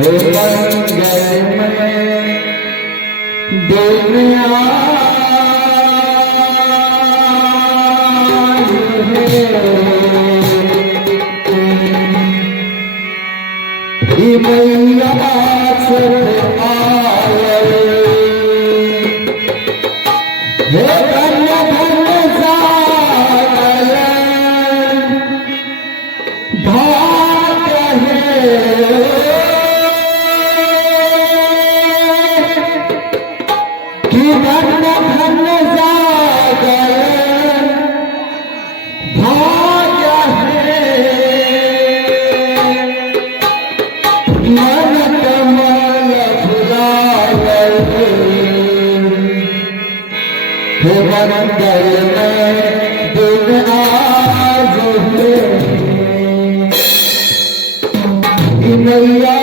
हे मंगल में दुनिया मैया हे धन्य धन्य सागर भाग्य है कि धन्य धन्य सागर भाग्य है मन कमल फुलाए हे मंगल में दिन आज है मैया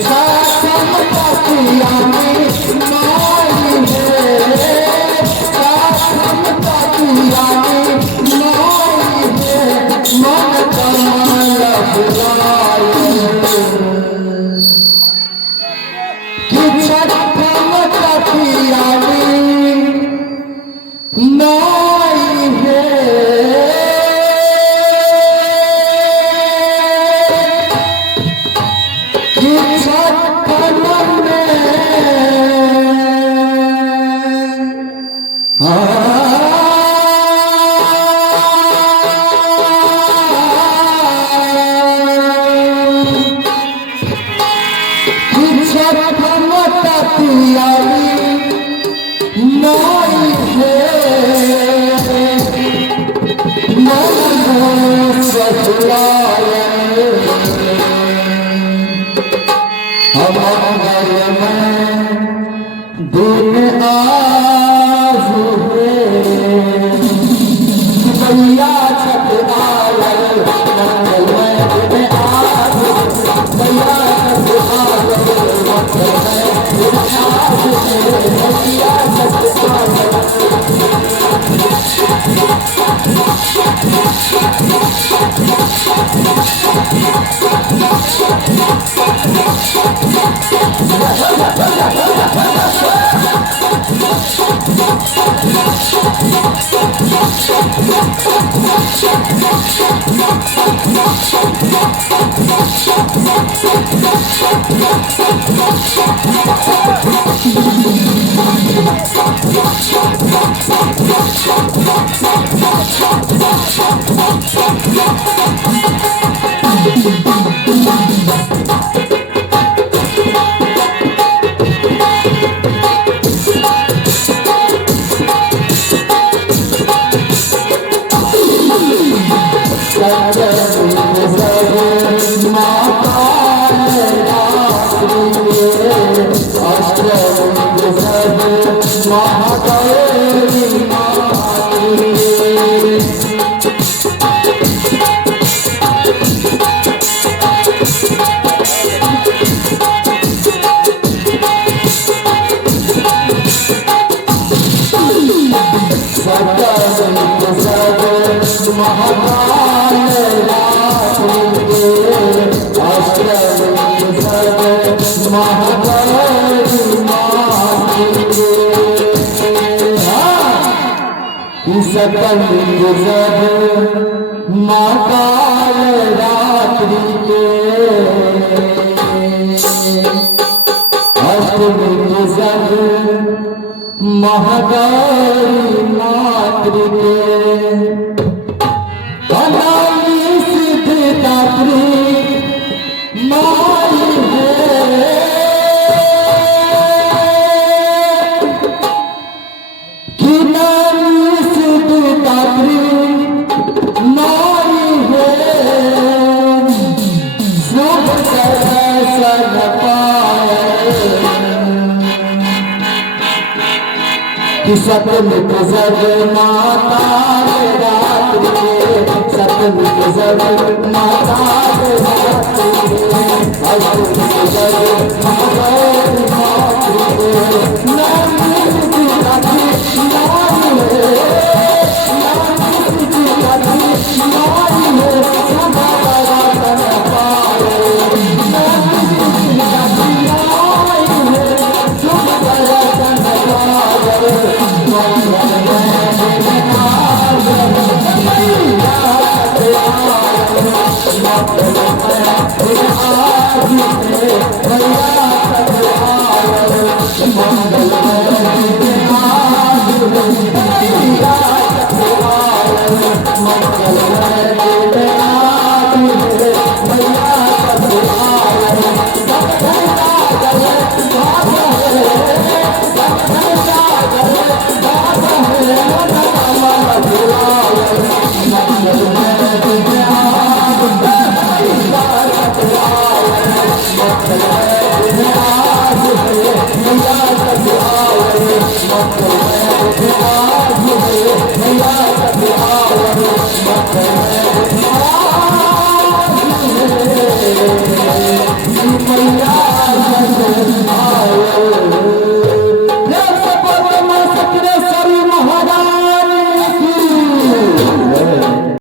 Thank you. तकिया में माई है, कासम तकिया में माई है, मन कमल फुलाए कि छठम तकिया में नाई है, कि छठम में छठम तकिया नाई है, मन ससुराए अमंगल में दिन आज है, भैया छठ आयल मंगल में दिन आज, भैया छठ आयल मंगल में दिन आज, भैया छठ आयल सकल गुजर महाकाल रात्रि के, अष्टमी गुजर महाकाली मातृ के, बनाई सिद्धिदात्री माई है, कि नारी सिद्धिदात्री माई है, शुभ दर्शन पाए कि सतमी गुजर माता रात्रि के, सतमी गुजर माता रात्रि के, अष्टमी गुजर